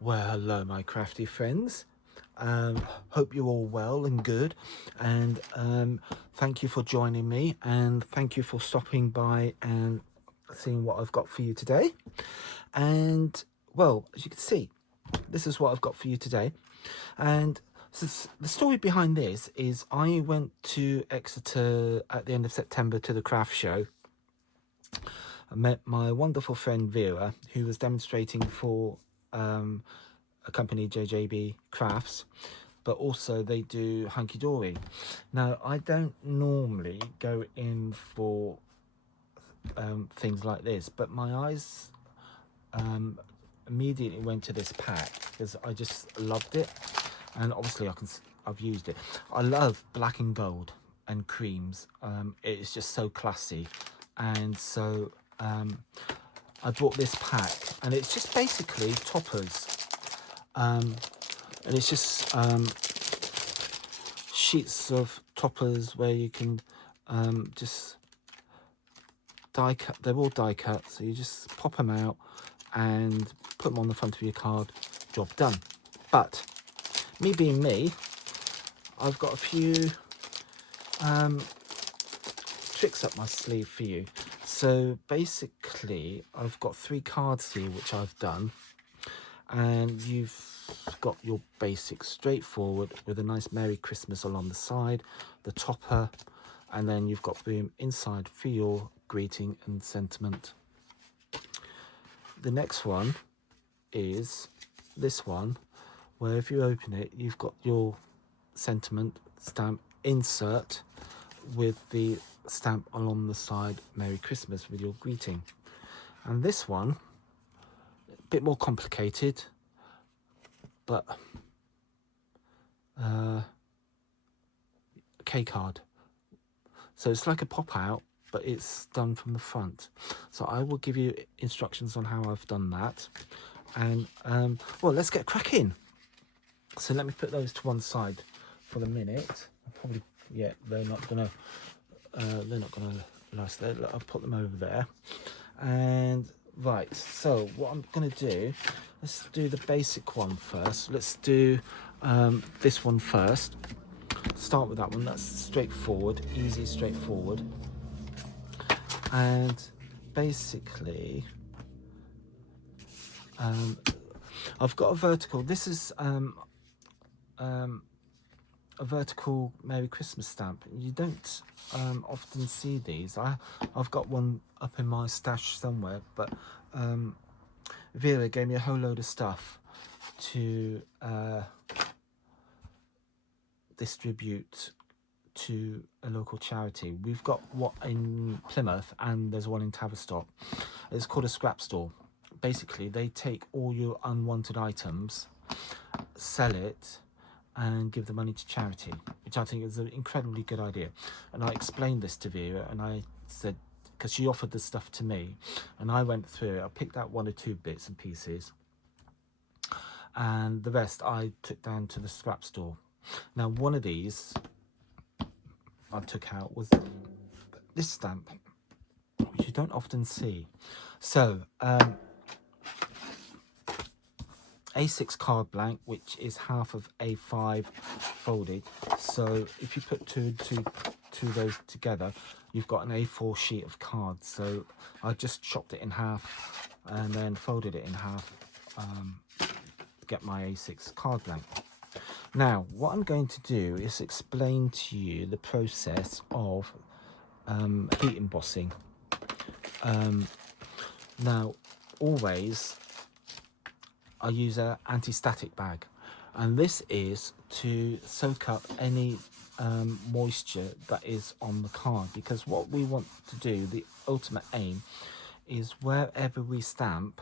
Well, hello, my crafty friends. Hope you're all well and good. And thank you for joining me. And thank you for stopping by and seeing what I've got for you today. And well, as you can see, this is what I've got for you today. And so the story behind this is I went to Exeter at the end of September to the craft show. I met my wonderful friend Vera, who was demonstrating for a company, JJB Crafts, but also they do Hunky Dory. Now, I don't normally go in for things like this, but my eyes immediately went to this pack because I just loved it, and obviously I've used it. I love black and gold and creams. It's just so classy, and so I bought this pack, and it's just basically toppers. And it's just sheets of toppers where you can just die cut. They're all die cut, so you just pop them out and put them on the front of your card. Job done. But me being me, I've got a few tricks up my sleeve for you. So basically, I've got 3 cards here which I've done, and you've got your basic straightforward with a nice Merry Christmas along the side, the topper, and then you've got boom inside for your greeting and sentiment. The next one is this one, where if you open it, you've got your sentiment stamp insert with the stamp along the side, Merry Christmas, with your greeting. And this one, a bit more complicated, but K card. So it's like a pop out, but it's done from the front. So I will give you instructions on how I've done that. And well, let's get cracking. So let me put those to one side for the minute. Probably, yeah, they're not gonna last there. I'll put them over there. And right, so what I'm gonna do, let's do the basic one first. Let's do this one first. Start with that one. That's straightforward, easy, straightforward. And basically, I've got a vertical. This is a vertical Merry Christmas stamp. You don't often see these. I've got one up in my stash somewhere, but Vera gave me a whole load of stuff to distribute to a local charity. We've got one in Plymouth and there's one in Tavistock. It's called a scrap store. Basically, they take all your unwanted items, sell it, and give the money to charity, which I think is an incredibly good idea. And I explained this to Vera, and I said, because she offered the stuff to me, and I went through it. I picked out 1 or 2 bits and pieces, and the rest I took down to the scrap store. Now, one of these I took out was this stamp, which you don't often see. So A6 card blank, which is half of A5 folded. So if you put two of those together, you've got an A4 sheet of cards. So I just chopped it in half and then folded it in half to get my A6 card blank. Now, what I'm going to do is explain to you the process of heat embossing. Now, always I use an anti-static bag, and this is to soak up any moisture that is on the card, because what we want to do, the ultimate aim, is wherever we stamp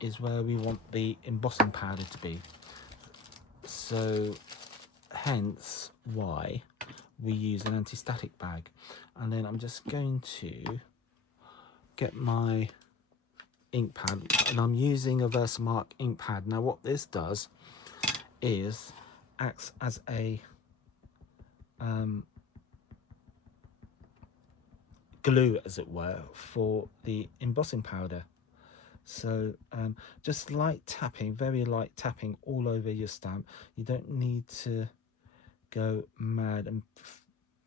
is where we want the embossing powder to be. So hence why we use an anti-static bag. And then I'm just going to get my ink pad, and I'm using a Versamark ink pad. Now what this does is acts as a glue, as it were, for the embossing powder. So just light tapping, very light tapping all over your stamp. You don't need to go mad and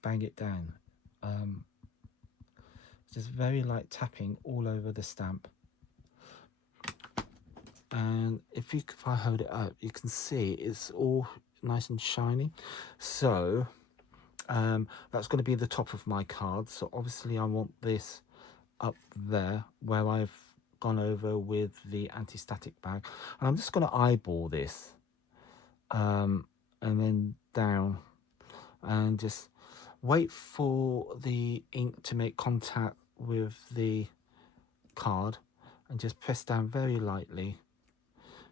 bang it down. Just very light tapping all over the stamp. And if I hold it up, you can see it's all nice and shiny. So that's going to be the top of my card. So obviously I want this up there where I've gone over with the anti-static bag, and I'm just going to eyeball this and then down, and just wait for the ink to make contact with the card, and just press down very lightly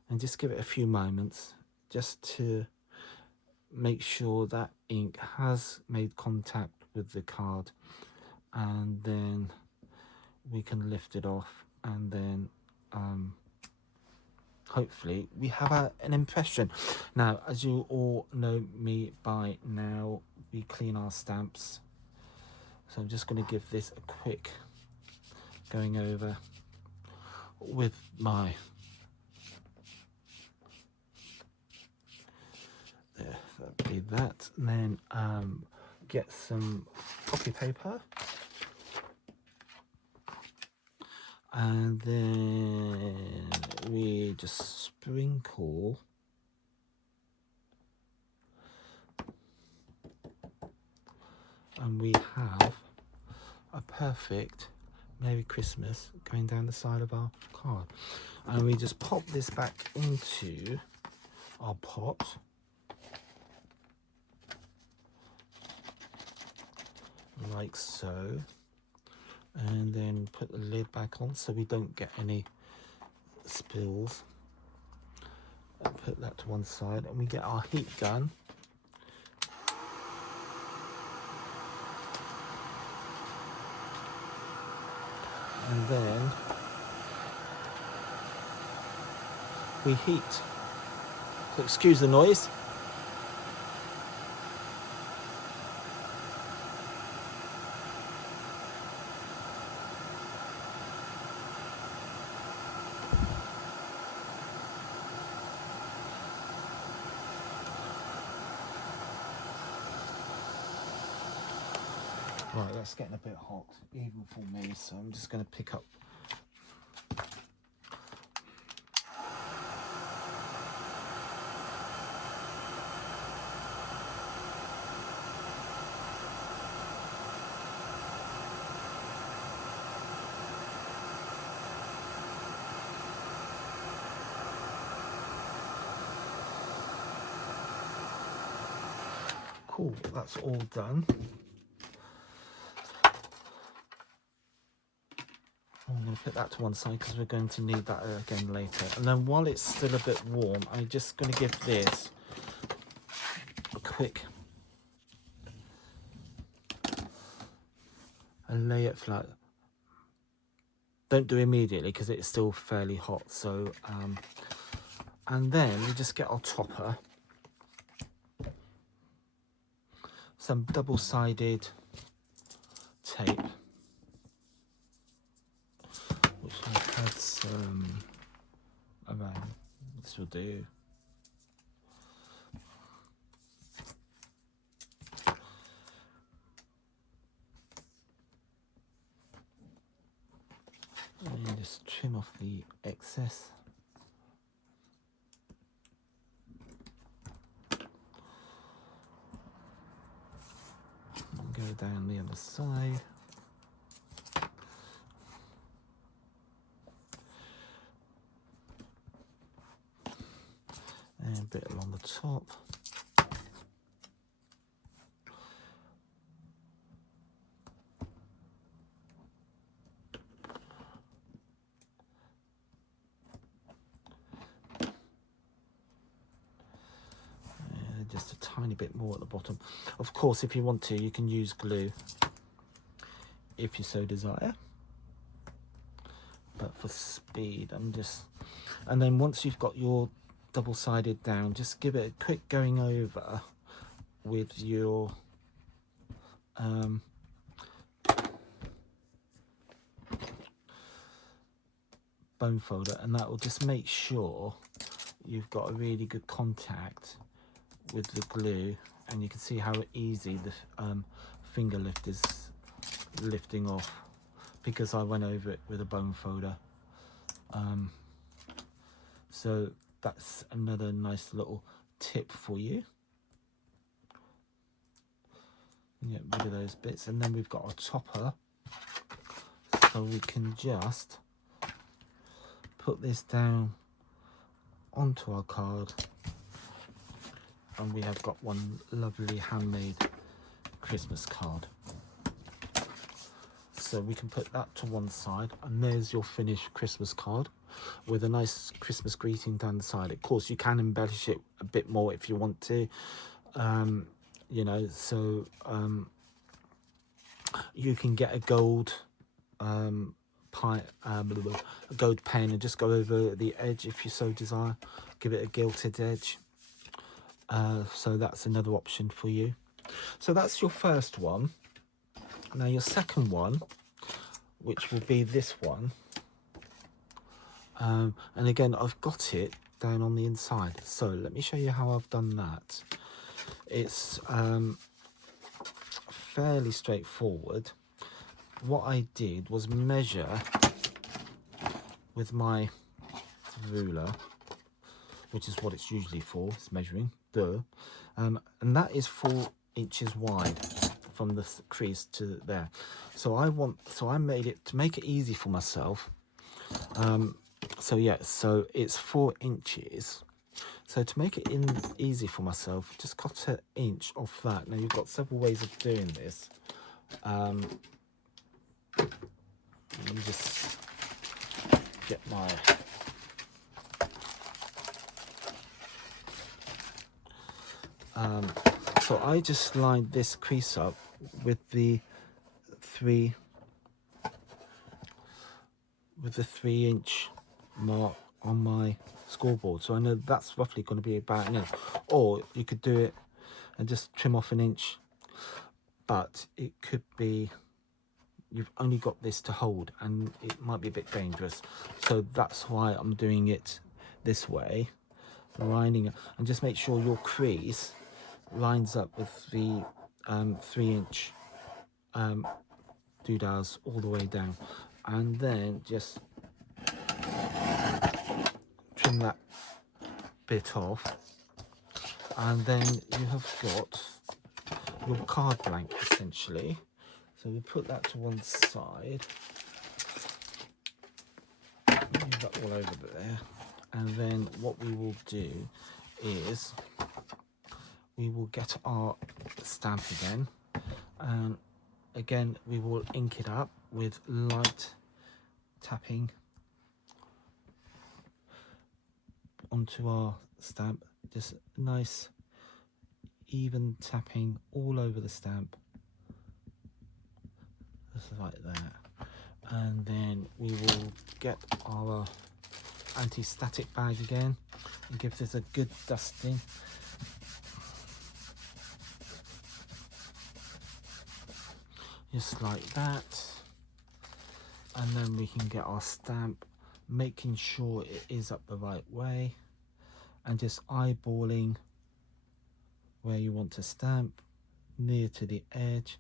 and just give it a few moments just to make sure that ink has made contact with the card, and then we can lift it off, and then hopefully we have an impression. Now, as you all know me by now, we clean our stamps, so I'm just going to give this a quick going over with my there, that'll be that, and then get some copy paper, and then we just sprinkle and we have a perfect Merry Christmas going down the side of our card. And we just pop this back into our pot, like so, and then put the lid back on so we don't get any spills, and put that to one side, and we get our heat gun. And then we heat. So excuse the noise. Right, that's getting a bit hot, even for me, so I'm just going to pick up. Cool, that's all done. I'm going to put that to one side because we're going to need that again later. And then while it's still a bit warm, I'm just going to give this a quick and lay it flat. Don't do immediately because it's still fairly hot. So, and then we just get our topper, some double-sided tape, which I've had some around. This will do. And just trim off the excess. And go down the other side. And a bit along the top. Just a tiny bit more at the bottom. Of course, if you want to, you can use glue if you so desire. But for speed, and then once you've got your double-sided down, just give it a quick going over with your bone folder, and that will just make sure you've got a really good contact with the glue, and you can see how easy the finger lift is lifting off because I went over it with a bone folder. So that's another nice little tip for you. Get rid of those bits, and then we've got our topper, so we can just put this down onto our card, and we have got one lovely handmade Christmas card. So we can put that to one side, and there's your finished Christmas card with a nice Christmas greeting down the side. Of course, you can embellish it a bit more if you want to, you know, so you can get a gold a gold pen and just go over the edge if you so desire, give it a gilded edge. So that's another option for you. So that's your first one. Now your second one, which will be this one, and again I've got it down on the inside, so let me show you how I've done that. It's fairly straightforward. What I did was measure with my ruler, which is what it's usually for, it's measuring, and that is 4 inches wide from the crease to there. So I made it to make it easy for myself. So yeah, so it's 4 inches. So to make it easy for myself, just cut an inch off that. Now you've got several ways of doing this. Let me just get my so I just lined this crease up with the 3 inch mark on my scoreboard, so I know that's roughly going to be about an inch. Or you could do it and just trim off an inch, but it could be you've only got this to hold and it might be a bit dangerous, so that's why I'm doing it this way, lining it, and just make sure your crease lines up with the 3 inch doodads all the way down, and then just trim that bit off, and then you have got your card blank essentially. So we put that to one side, leave that all over there, and then what we will do is we will get our stamp again, and again we will ink it up with light tapping onto our stamp, just nice even tapping all over the stamp, just like that. And then we will get our anti-static bag again and give this a good dusting. Just like that, and then we can get our stamp, making sure it is up the right way, and just eyeballing where you want to stamp, near to the edge,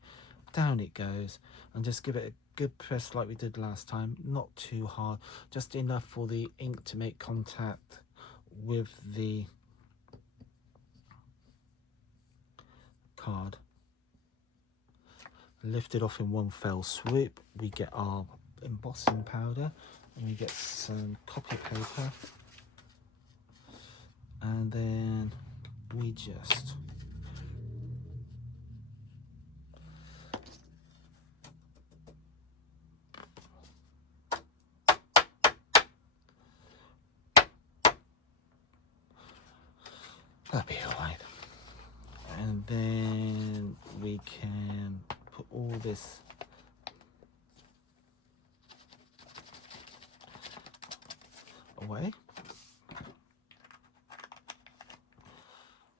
down it goes, and just give it a good press like we did last time, not too hard, just enough for the ink to make contact with the card. Lift it off in one fell swoop. We get our embossing powder, and we get some copy paper, and then we just that'll be alright. And then we can put all this away.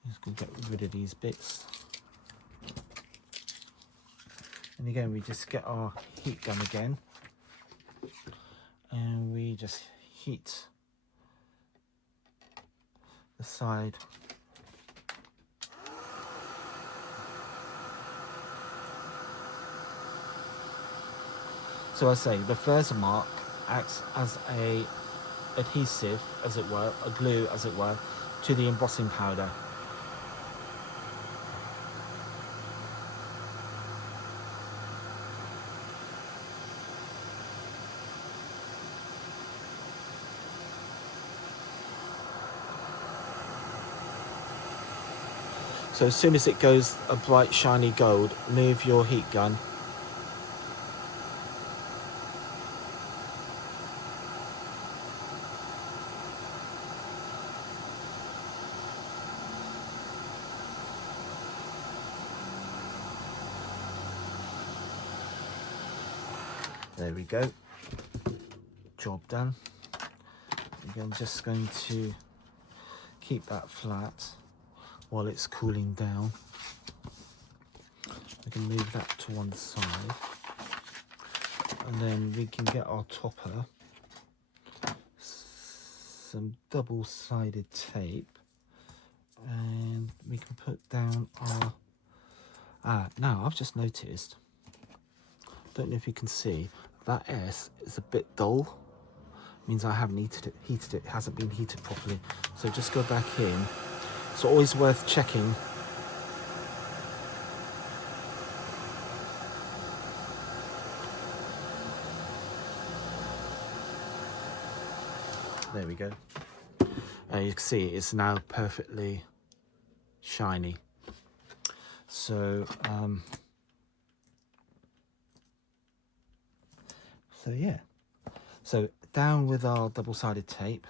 Just gonna get rid of these bits. And again, we just get our heat gun again, and we just heat the side. So I say the Versamark acts as a adhesive, as it were, a glue, as it were, to the embossing powder. So as soon as it goes a bright shiny gold, move your heat gun. There we go. Job done. I'm just going to keep that flat while it's cooling down. We can move that to one side, and then we can get our topper some double-sided tape, and we can put down our now I've just noticed, don't know if you can see, that S is a bit dull. Means I haven't heated it, hasn't been heated properly. So just go back in. It's always worth checking. There we go. You can see it's now perfectly shiny. So so yeah. So down with our double-sided tape.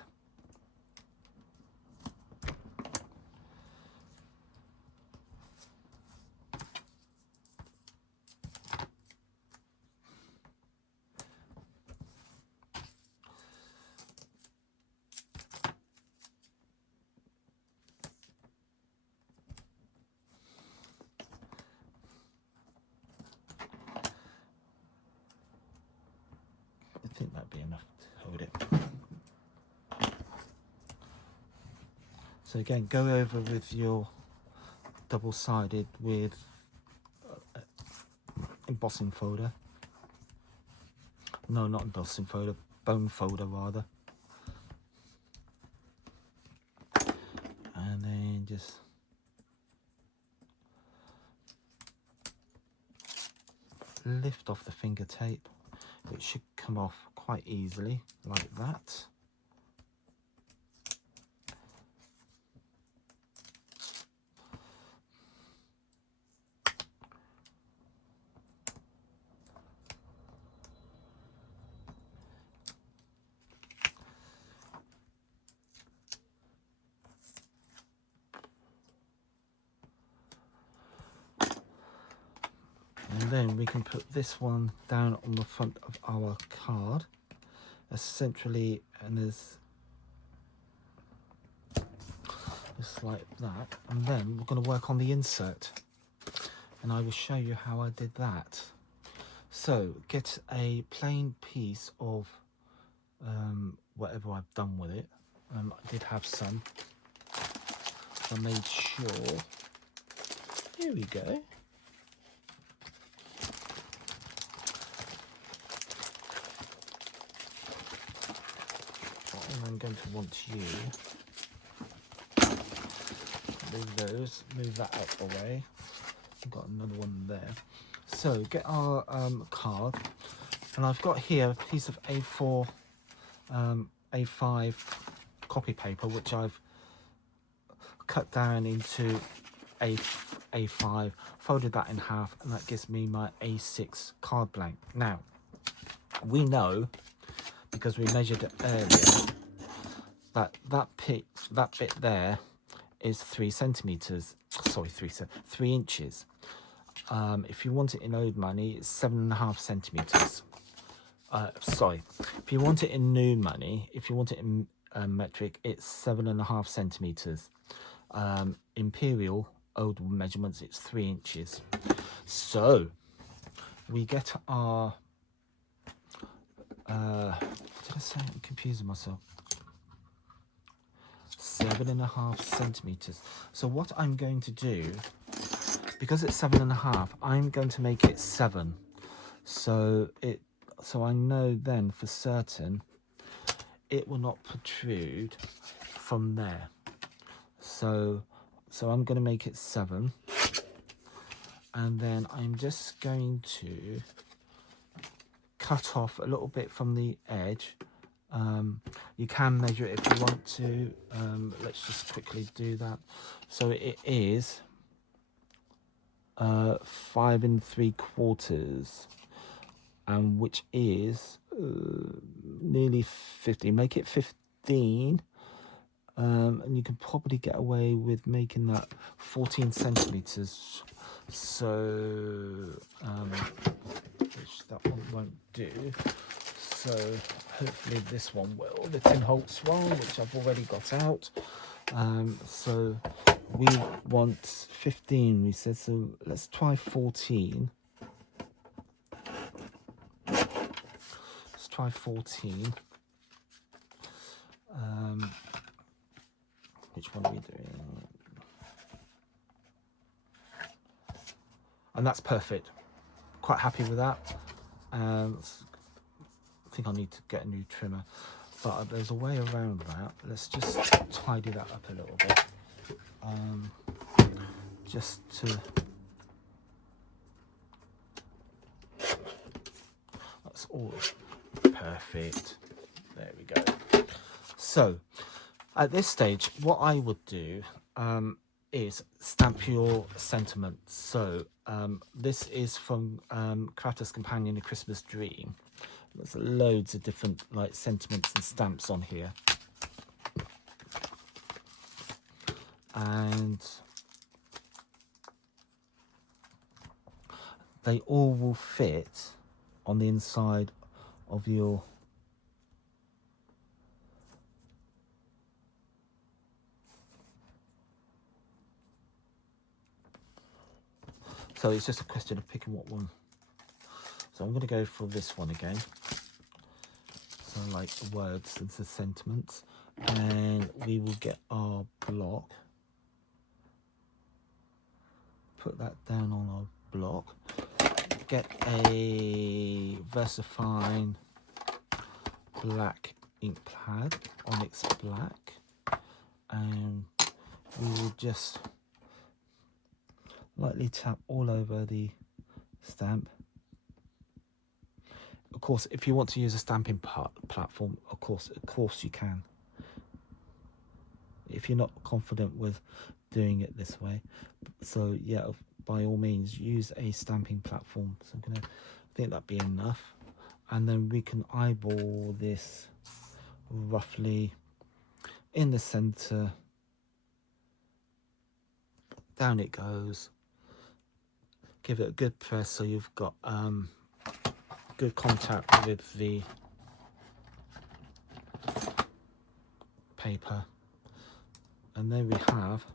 I think that'd be enough to hold it. So again, go over with your double-sided with embossing folder. No, not embossing folder, bone folder rather. And then just lift off the finger tape. It should come off quite easily, like that. And then we can put this one down on the front of our card, as centrally and as just like that. And then we're going to work on the insert, and I will show you how I did that. So get a plain piece of whatever I've done with it. I did have some, so I made sure. Here we go. I'm going to want you move those, move that out the way. I've got another one there. So get our card, and I've got here a piece of A4, A5 copy paper, which I've cut down into A5, folded that in half, and that gives me my A6 card blank. Now, we know, because we measured it earlier, that bit there is 3 centimeters. Sorry, 3 inches. If you want it in old money, it's 7.5 centimeters. Sorry, if you want it in new money, if you want it in metric, it's 7.5 centimeters. Imperial old measurements, it's 3 inches. So we get our did I say? I'm confusing myself. 7.5 centimeters. So what I'm going to do, because it's 7.5, I'm going to make it 7. So I know then for certain it will not protrude from there. So I'm going to make it 7, and then I'm just going to cut off a little bit from the edge. You can measure it if you want to. Let's just quickly do that. So it is 5 3/4, and which is nearly 15. Make it 15, and you can probably get away with making that 14 centimeters. So which that one won't do. So hopefully this one will, the Tim Holtz one, which I've already got out. So we want 15, we said, so let's try 14. Let's try 14. Which one are we doing? And that's perfect. Quite happy with that. I think I need to get a new trimmer, but there's a way around that. Let's just tidy that up a little bit, just to, that's all perfect. There we go. So at this stage, what I would do is stamp your sentiments. So this is from Crafter's Companion, A Christmas Dream. There's loads of different like sentiments and stamps on here, and they all will fit on the inside of your so it's just a question of picking what one. So I'm going to go for this one again. So like the words and the sentiments, and we will get our block. Put that down on our block. Get a VersaFine black ink pad, Onyx Black, and we will just lightly tap all over the stamp. Of course, if you want to use a stamping platform, of course you can. If you're not confident with doing it this way, so yeah, by all means use a stamping platform. So I'm gonna, I think that'd be enough, and then we can eyeball this roughly in the center. Down it goes. Give it a good press so you've got good contact with the paper, and there we have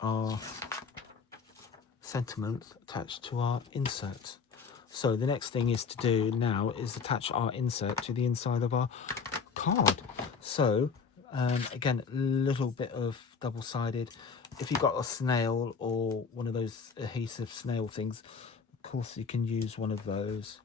our sentiments attached to our insert. So the next thing is to do now is attach our insert to the inside of our card. So again, a little bit of double-sided. If you've got a snail or one of those adhesive snail things, of course you can use one of those.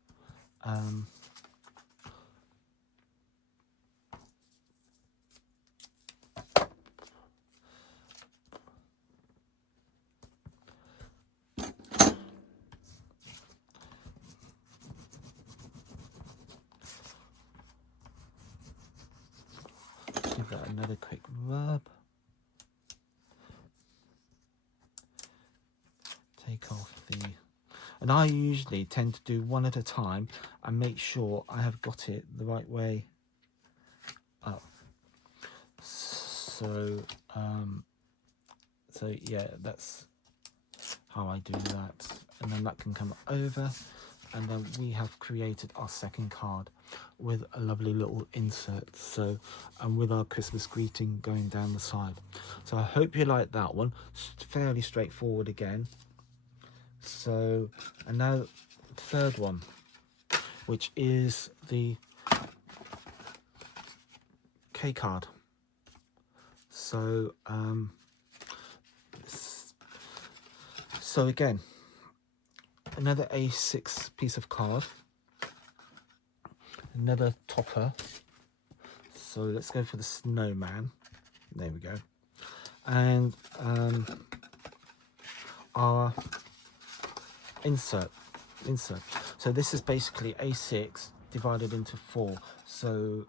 Give that another quick rub. Take off the, and I usually tend to do one at a time and make sure I have got it the right way up. So so yeah, that's how I do that, and then that can come over, and then we have created our second card with a lovely little insert, so, and with our Christmas greeting going down the side. So I hope you like that one. It's fairly straightforward again. So, and now the third one, which is the UK card. So so again, another A6 piece of card, another topper. So let's go for the snowman. There we go. And our insert. So this is basically A6 divided into 4. So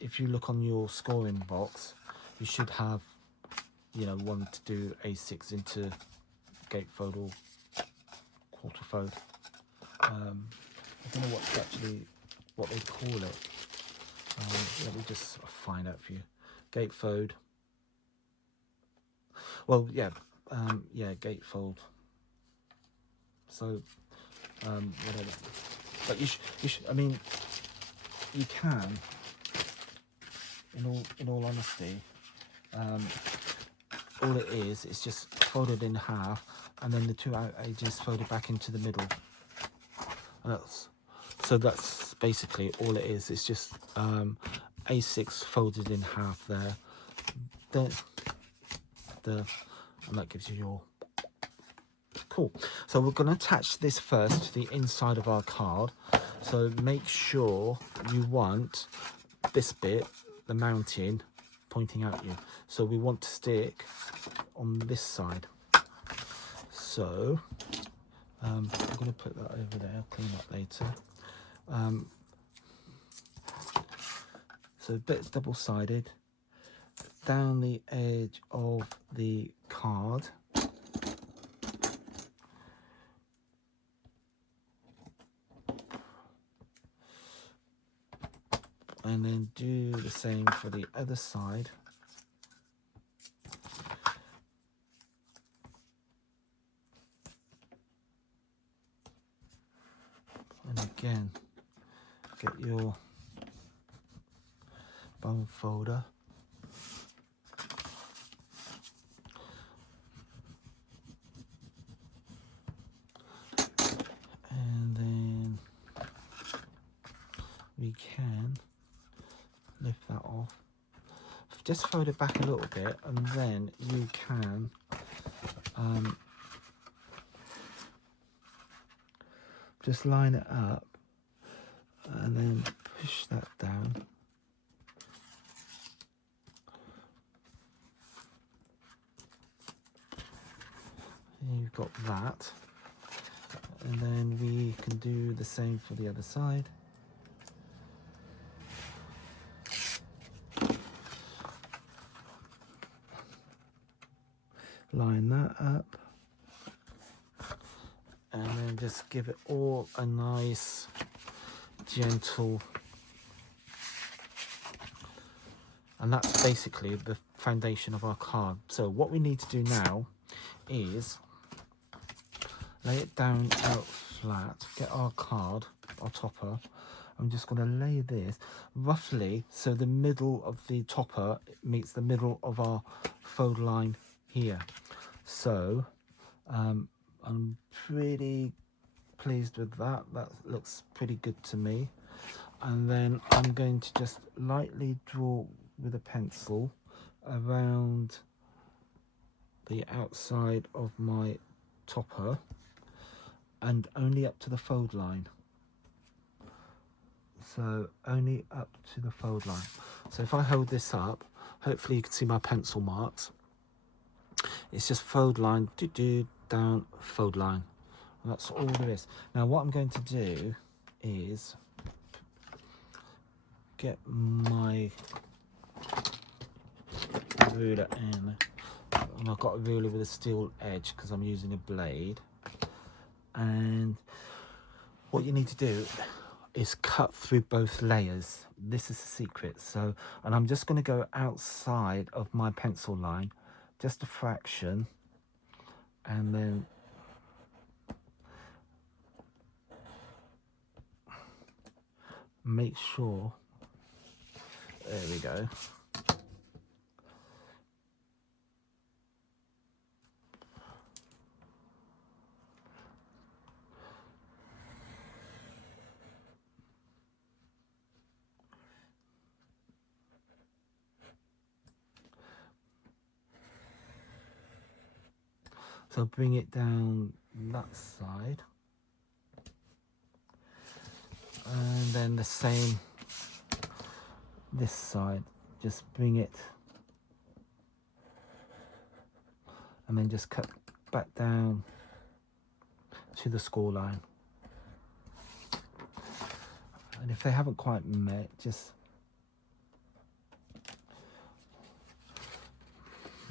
if you look on your scoring box, you should have, you know, one to do A6 into gatefold or quarterfold. I don't know what they call it. Let me just find out for you. Gatefold. Well, yeah, gatefold. So whatever. But you should. I mean, you can. In all honesty, all it is just folded in half, and then the 2 out edges folded back into the middle. And that's basically all it is. It's just A6 folded in half there. And that gives you your cool. So we're going to attach this first to the inside of our card. So make sure you want this bit, the mounting, pointing at you. So we want to stick on this side. So I'm going to put that over there. I'll clean up later. So a bit double-sided down the edge of the card. And then do the same for the other side. And again, get your bone folder. And then we can lift that off. Just fold it back a little bit, and then you can just line it up and then push that down. And you've got that. And then we can do the same for the other side. Line that up. And then just give it all a nice, gentle. And that's basically the foundation of our card. So what we need to do now is lay it down out flat, get our card, our topper. I'm just going to lay this roughly so the middle of the topper meets the middle of our fold line here. So I'm pretty pleased with that. That looks pretty good to me. And then I'm going to just lightly draw with a pencil around the outside of my topper and only up to the fold line. So only up to the fold line. So if I hold this up, hopefully you can see my pencil marks. It's just fold line, down, fold line. And that's all there is. Now what I'm going to do is get my ruler in. And I've got a ruler with a steel edge because I'm using a blade. And what you need to do is cut through both layers. This is the secret. So, and I'm just going to go outside of my pencil line, just a fraction, and then make sure, there we go. So bring it down that side, and then the same this side. Just bring it, and then just cut back down to the score line. And if they haven't quite met, just,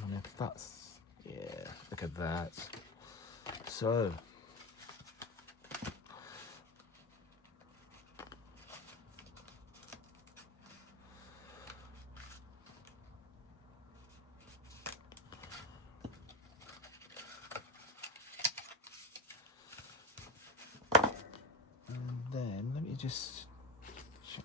and if that's, yeah, look at that. So and then let me just check.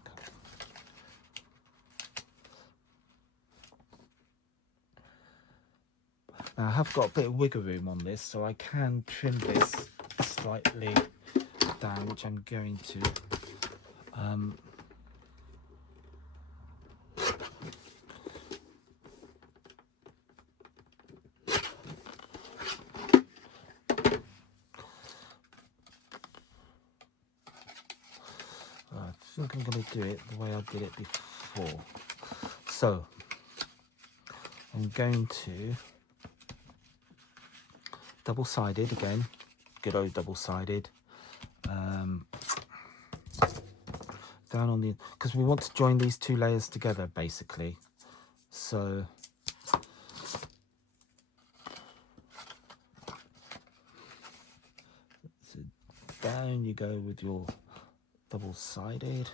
Now I have got a bit of wiggle room on this, so I can trim this slightly down, which I'm going to. I think I'm going to do it the way I did it before. So I'm going to double-sided again, good old double-sided, down on the, because we want to join these two layers together basically. So down you go with your double-sided.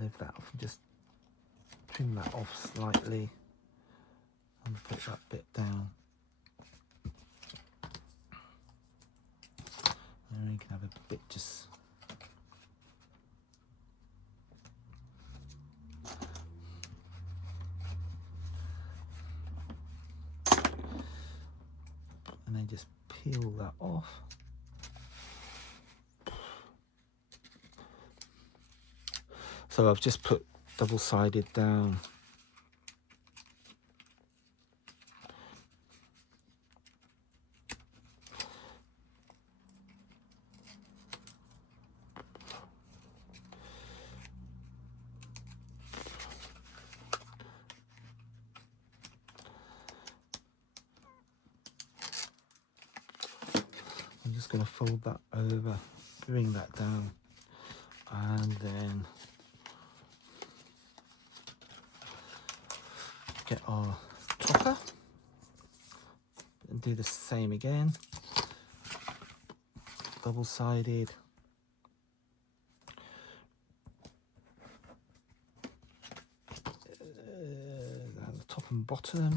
Lift that off and just trim that off slightly and put that bit down. And you can have a bit just and then just peel that off. So I've just put double-sided down. I'm just going to fold that over, bring that down, and then get our topper and do the same again, double-sided. Down the top and bottom.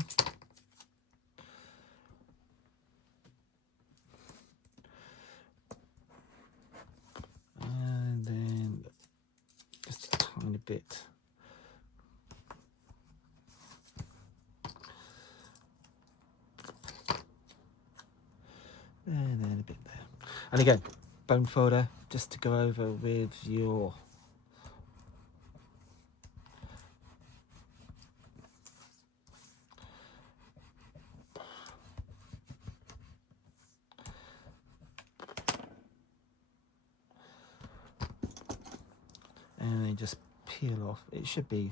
And then just a tiny bit. And then a bit there. And again, bone folder, just to go over with your and then just peel off. It should be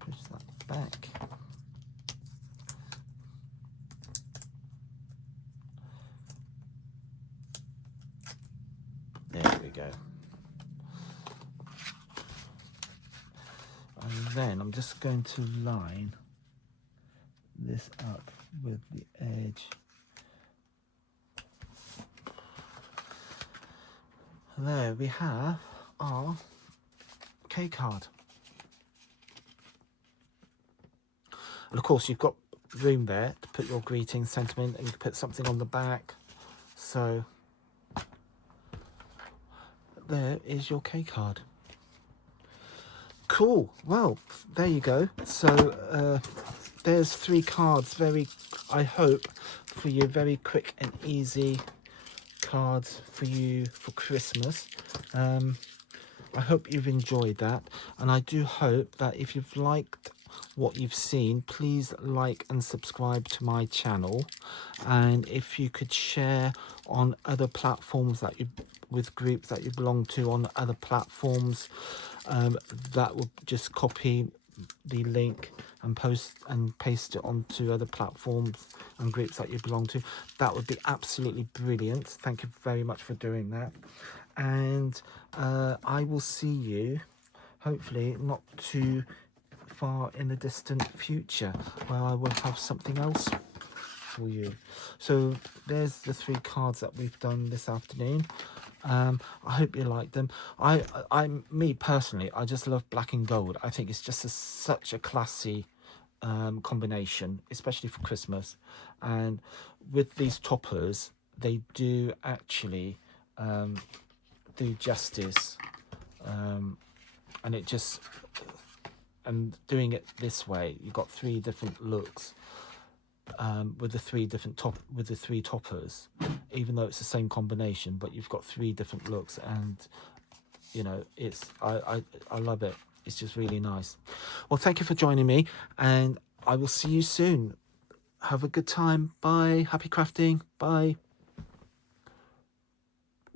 push that back. There we go. And then I'm just going to line this up with the edge. There we have our K card. And of course you've got room there to put your greeting sentiment, and you can put something on the back. So there is your K card. Cool. Well, there you go. So there's 3 cards. I hope for you, very quick and easy cards for you for Christmas. I hope you've enjoyed that, and I do hope that if you've liked what you've seen, please like and subscribe to my channel, and if you could share on other platforms that you, with groups that you belong to on other platforms, that will just copy the link and paste it onto other platforms and groups that you belong to. That would be absolutely brilliant. Thank you very much for doing that, and I will see you hopefully not too far in the distant future, where I will have something else for you. So there's the 3 cards that we've done this afternoon. I hope you like them. Me personally, I just love black and gold. I think it's just such a classy combination, especially for Christmas. And with these toppers, they do actually do justice, and it just, and doing it this way, you've got 3 different looks, with the 3 toppers, even though it's the same combination, but you've got 3 different looks, and you know, it's I love it. It's just really nice. Well, thank you for joining me, and I will see you soon. Have a good time. Bye. Happy crafting. Bye.